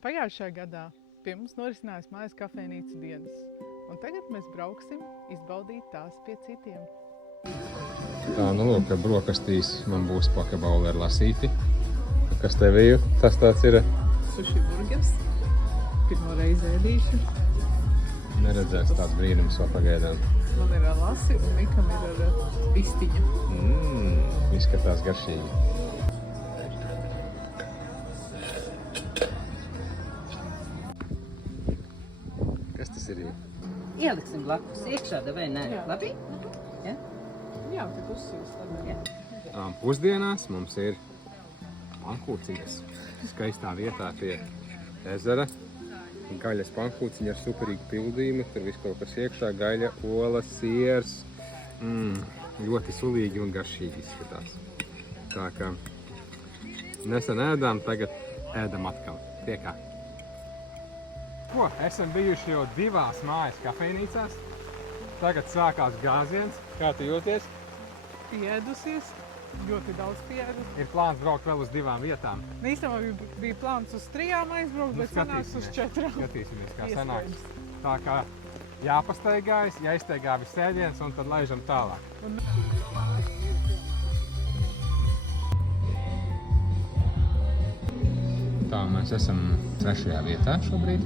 Pagājušajā gadā pie mums norisinājās mājas kafejnīcu dienas, un tagad mēs brauksim izbaudīt tās pie citiem. Tā, nu lūk, ka brokastīs man būs pakabauli ar lasīti. Kas tev ir? Tas tāds ir? Suši burgers. Pirmo reizi ēdīšu. Neredzēs tāds brīnums vēl pagaidām. Man ir ar lasi un Mikam ir ar vistiņu. Izskatās garšīgi. Kas tas ir? Ieliksim blakus iekšā, vai nē? Jā. Labi? Ja? Jā, tad uzsīs. Jā. Pusdienās mums ir pankūciņas. Skaistā vietā pie ezera. Gaļas pankūciņa ar superīgu pildījumu. Tur viss kaut kas iekšā. Gaļa, olas, siers. Ļoti sulīgi un garšīgi izskatās. Tā kā nesen ēdām, tagad ēdam atkal. Tiekā. Ko? Esam bijuši jau 2 mājas kafejnīcās. Tagad sākās gāziens. Kā tu jūties? Pieēdusies. Ļoti daudz pieēdu. Ir plāns braukt vēl uz 2 vietām. Īstenībā bija plāns uz 3 aizbraukt, bet sanāks uz 4. Skatīsimies, kā sanāks. Iespējams. Tā kā jāpastaigājas, jāizteigā viss ēdiens un tad laižam tālāk. Tā, mēs esam 3. vietā šobrīd.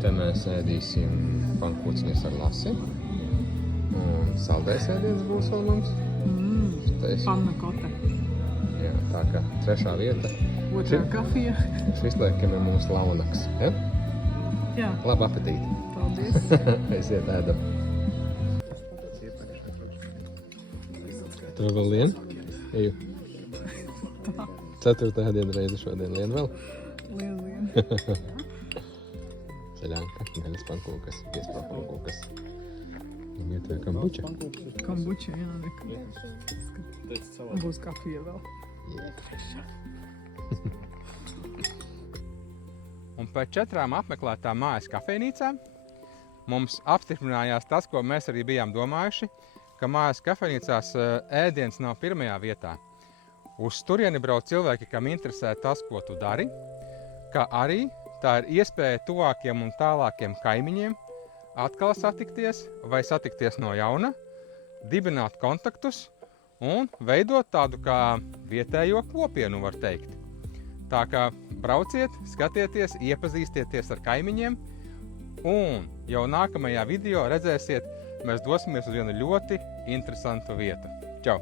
Te mēs ēdīsim pankūciņas ar lasi. Un saldais ēdiens būs vēl mums. Panna kote. Jā, tā kā 3. vieta. 2. kafija. Šis laikam ir mūsu launaks. Ja? Jā, Labu apetīti! paldies. Aiziet ēdam. Tev vēl lien? Eju. 4. diena reize šodien lien vēl. Liela. Ceļānka, gaļas pankūkas, piespā pankūkas. Un iet vēl kambuča. Kambuča, jā, nekā. Un būs kafija vēl. Un pēc 4 apmeklētām mājas kafejnīcām mums apstiprinājās tas, ko mēs arī bijām domājuši, ka mājas kafejnīcās ēdiens nav 1. vietā. Uz turieni brauc cilvēki, kam interesē tas, ko tu dari, kā arī tā ir iespēja tuvākiem un tālākiem kaimiņiem atkal satikties vai satikties no jauna, dibināt kontaktus un veidot tādu kā vietējo kopienu, var teikt. Tā kā brauciet, skatieties, iepazīstieties ar kaimiņiem un jau nākamajā video redzēsiet, mēs dosimies uz vienu ļoti interesantu vietu. Čau!